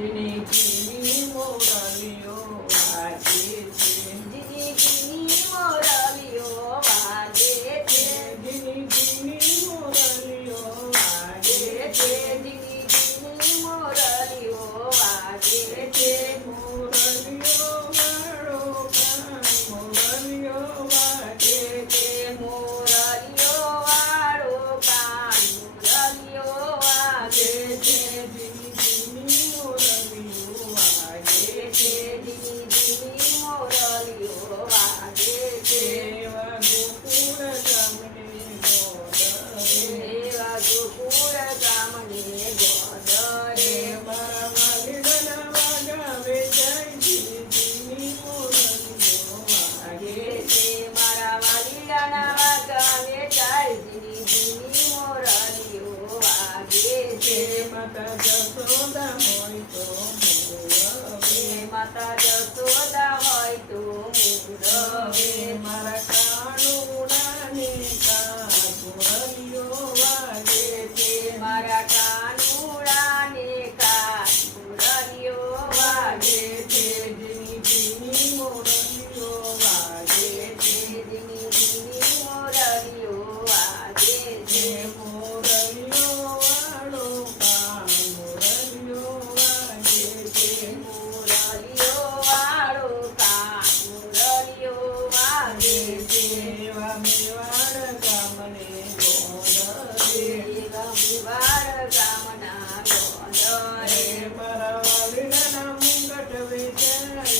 you need to માતા જસોદા હોય તો whether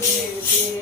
You.